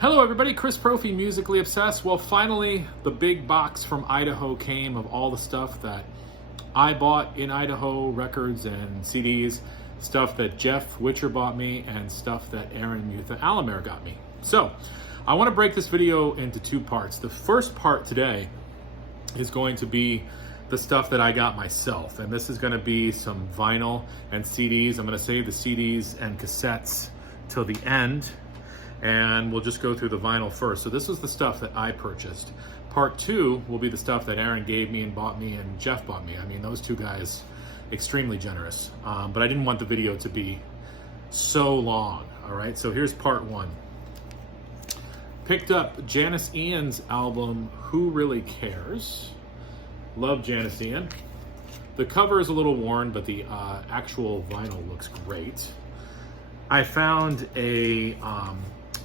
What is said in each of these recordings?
Hello everybody, Chris Profi, Musically Obsessed. Well, finally, the big box from Idaho came of all the stuff that I bought in Idaho, records and CDs, stuff that Jeff Witcher bought me, and stuff that Aaron Mutha Alamere got me. So, I want to break this video into two parts. The first part today is going to be the stuff that I got myself, and this is going to be some vinyl and CDs. I'm going to save the CDs and cassettes till the end, and we'll just go through the vinyl first. So this was the stuff that I purchased. Part two will be the stuff that Aaron gave me and bought me and Jeff bought me. I mean, those two guys, extremely generous. But I didn't want the video to be so long, all right? So here's part one. Picked up Janis Ian's album, Who Really Cares? Love Janis Ian. The cover is a little worn, but the actual vinyl looks great. I found a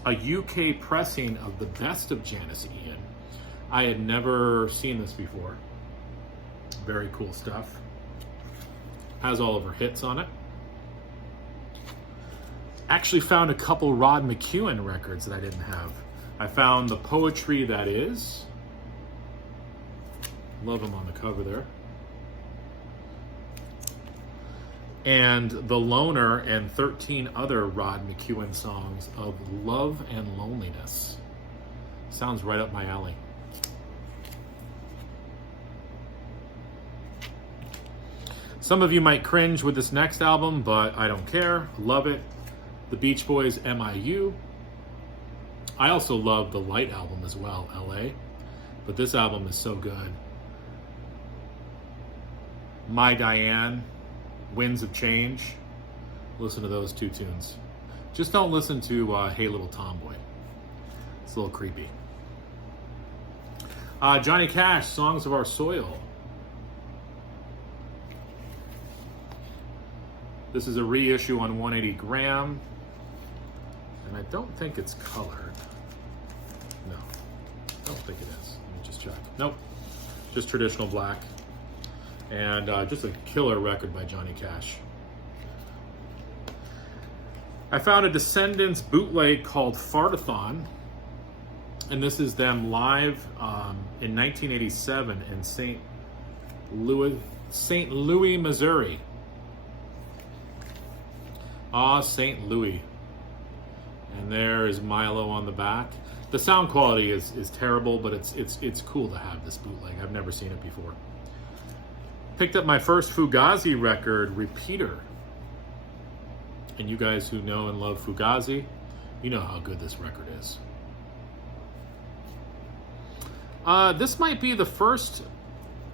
UK pressing of the best of Janis Ian. I had never seen this before. Very cool stuff. Has all of her hits on it. Actually found a couple Rod McEwen records that I didn't have. I found The Poetry That Is. Love him on the cover there. And The Loner and 13 other Rod McEwen songs of love and loneliness. Sounds right up my alley. Some of you might cringe with this next album, but I don't care. Love it. The Beach Boys, MIU. I also love the Light album as well, LA. But this album is so good. My Diane, Winds of Change. Listen to those two tunes. Just don't listen to Hey Little Tomboy. It's a little creepy. Johnny Cash, Songs of Our Soil. This is a reissue on 180 gram. And I don't think it's colored. No, I don't think it is. Let me just check. Nope, just traditional black. And just a killer record by Johnny Cash. I found a Descendants bootleg called Fartathon, and this is them live in 1987 in St. Louis, Missouri. St. Louis. And there is Milo on the back. The sound quality is terrible, but it's cool to have this bootleg. I've never seen it before. Picked up my first Fugazi record, Repeater. And you guys who know and love Fugazi, you know how good this record is. This might be the first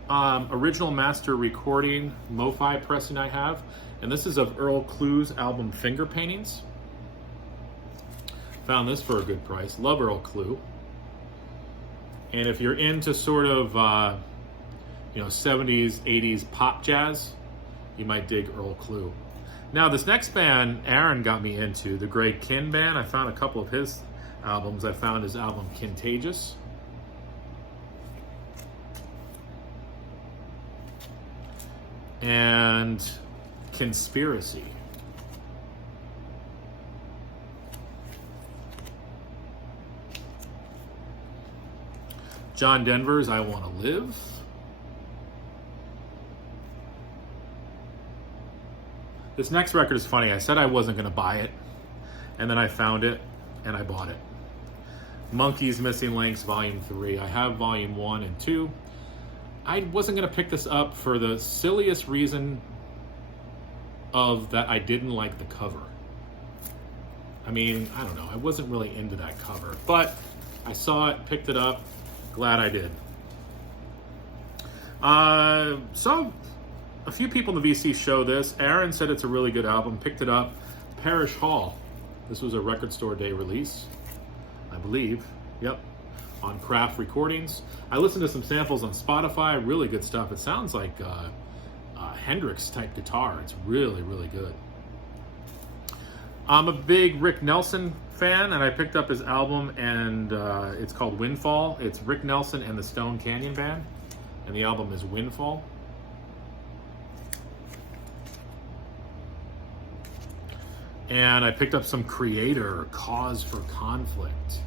original master recording Mo-Fi pressing I have. And this is of Earl Clue's album Finger Paintings. Found this for a good price. Love Earl Clue. And if you're into sort of 70s, 80s pop jazz, you might dig Earl Clue. Now, this next band Aaron got me into, the Greg Kihn Band. I found a couple of his albums. I found his album Contagious. And Conspiracy. John Denver's I Want to Live. This next record is funny. I said I wasn't going to buy it, and then I found it, and I bought it. Monkeys Missing Links, Volume 3. I have Volume 1 and 2. I wasn't going to pick this up for the silliest reason of that I didn't like the cover. I mean, I don't know. I wasn't really into that cover, but I saw it, picked it up. Glad I did. So, a few people in the VC show this. Aaron said it's a really good album. Picked it up. Parish Hall. This was a Record Store Day release, I believe. Yep. On Craft Recordings. I listened to some samples on Spotify. Really good stuff. It sounds like Hendrix type guitar. It's really, really good. I'm a big Rick Nelson fan, and I picked up his album, and it's called Windfall. It's Rick Nelson and the Stone Canyon Band, and the album is Windfall. And I picked up some Creator, Cause for Conflict.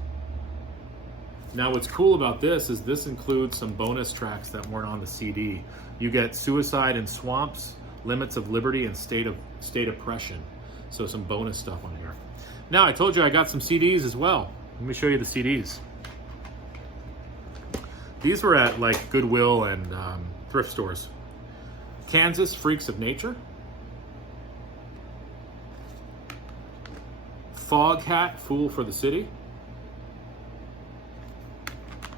Now what's cool about this is this includes some bonus tracks that weren't on the CD. You get Suicide in Swamps, Limits of Liberty, and State Oppression. So some bonus stuff on here. Now I told you I got some CDs as well. Let me show you the CDs. These were at like Goodwill and thrift stores. Kansas, Freaks of Nature. Foghat, Fool for the City.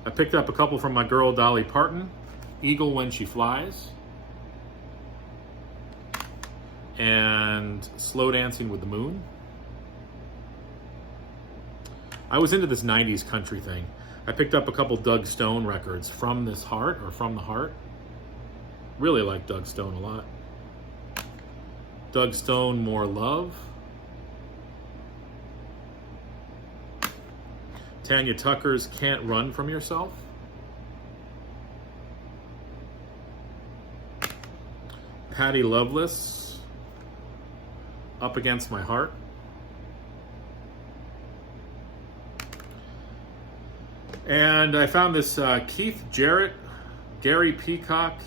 I picked up a couple from my girl Dolly Parton. Eagle When She Flies. And Slow Dancing with the Moon. I was into this 90s country thing. I picked up a couple Doug Stone records, From This Heart, or From the Heart. Really like Doug Stone a lot. Doug Stone, More Love. Tanya Tucker's Can't Run From Yourself. Patty Loveless, Up Against My Heart. And I found this Keith Jarrett, Gary Peacock,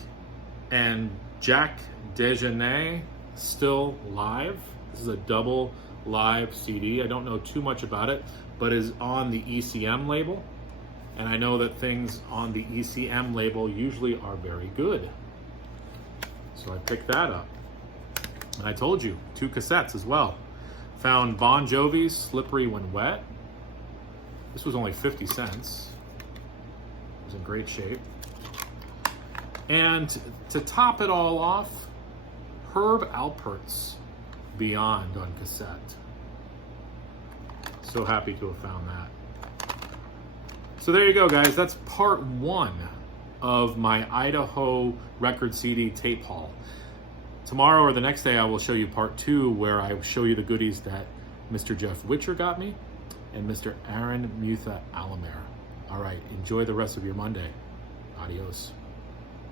and Jack DeJohnette, Still Live. This is a double live CD. I don't know too much about it, but is on the ECM label. And I know that things on the ECM label usually are very good. So I picked that up. And I told you, 2 cassettes as well. Found Bon Jovi's Slippery When Wet. This was only 50 cents. It was in great shape. And to top it all off, Herb Alpert's Beyond on cassette. So happy to have found that. So there you go, guys. That's part 1 of my Idaho record CD tape haul. Tomorrow or the next day, I will show you part 2, where I show you the goodies that Mr. Jeff Witcher got me and Mr. Aaron Mutha Alamere. All right, enjoy the rest of your Monday. Adios.